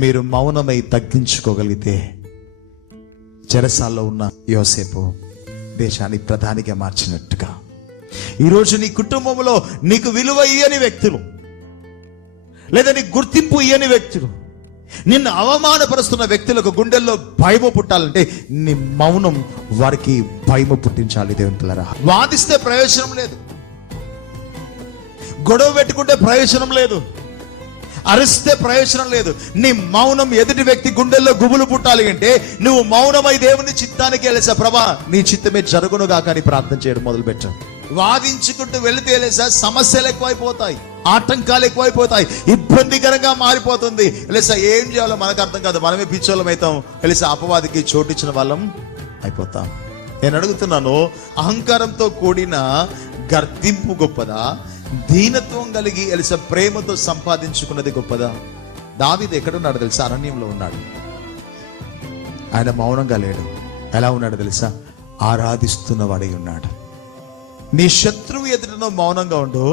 మీరు మౌనమై తగ్గించుకోగలిగితే చెరసాల్లో ఉన్న యోసేపు దేశాన్ని ప్రధానిగా మార్చినట్టుగా ఈరోజు నీ కుటుంబంలో నీకు విలువ ఇయ్యని వ్యక్తులు, లేదా నీ గుర్తింపు ఇయ్యని వ్యక్తులు, నిన్ను అవమానపరుస్తున్న వ్యక్తులకు గుండెల్లో భయము పుట్టాలంటే నీ మౌనం వారికి భయము పుట్టించాలి. దేవుని పిల్లరా, వాదిస్తే ప్రయోజనం లేదు, గొడవ పెట్టుకుంటే ప్రయోజనం లేదు, అరిస్తే ప్రయోజనం లేదు. నీ మౌనం ఎదుటి వ్యక్తి గుండెల్లో గుబులు పుట్టాలి అంటే నువ్వు మౌనమై దేవుని చిత్తానికి వెళ్ళేసా, ప్రభా నీ చిత్తమే జరుగునుగా కానీ ప్రార్థన చేయడం మొదలుపెట్టా. వాదించుకుంటూ వెళితే లేసా సమస్యలు ఎక్కువైపోతాయి, ఆటంకాలు ఎక్కువైపోతాయి, ఇబ్బందికరంగా మారిపోతుంది. లేసా ఏం చేయాలో మనకు అర్థం కాదు, మనమే పిచ్చోళ్ళం అవుతాం. లేసా అపవాదికి చోటిచ్చిన వాళ్ళం అయిపోతాం. నేను అడుగుతున్నాను, అహంకారంతో కూడిన గర్తింపు గొప్పదా, దీనత్వం కలిగి ఎలిసా ప్రేమతో సంపాదించుకున్నది గొప్పదా? దావీదు ఎక్కడున్నాడు తెలుసా? అరణ్యంలో ఉన్నాడు. ఆయన మౌనంగా లేడు. ఎలా ఉన్నాడు తెలుసా? ఆరాధిస్తున్న వాడై ఉన్నాడు. నీ శత్రువు ఎదుట మౌనంగా ఉండు,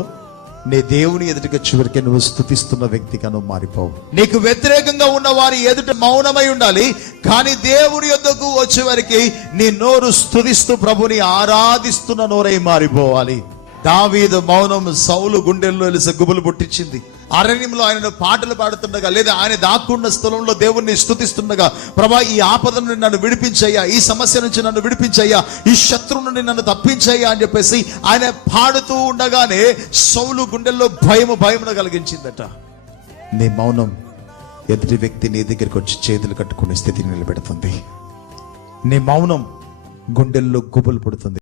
నీ దేవుని ఎదుటిగా చివరికి నువ్వు స్తుతిస్తున్న వ్యక్తిగా నువ్వు మారిపోవు. నీకు వ్యతిరేకంగా ఉన్న వారి ఎదుట మౌనమై ఉండాలి, కానీ దేవుని యొద్దకు వచ్చే వారికి నీ నోరు స్తుతిస్తూ ప్రభుని ఆరాధిస్తున్న నోరై మారిపోవాలి. దావీదు మౌనం సౌలు గుండెల్లో గుబులు పుట్టించింది. అరణ్యంలో ఆయన పాటలు పాడుతుండగా, లేదా ఆయన దాక్కున్న స్థలంలో దేవుణ్ణి స్తుతిస్తుండగా, ప్రభా ఈ ఆపద నుండి నన్ను విడిపించయ్యా, ఈ సమస్య నుంచి నన్ను విడిపించయ్యా, ఈ శత్రువు నుండి నన్ను తప్పించయ్యా అని చెప్పేసి ఆయన పాడుతూ ఉండగానే సౌలు గుండెల్లో భయమును కలిగించిందట. నీ మౌనం ఎదుటి వ్యక్తి నీ దగ్గరికి వచ్చి చేతులు కట్టుకునే స్థితిని నిలబెడుతుంది. నీ మౌనం గుండెల్లో గుబులు పుడుతుంది.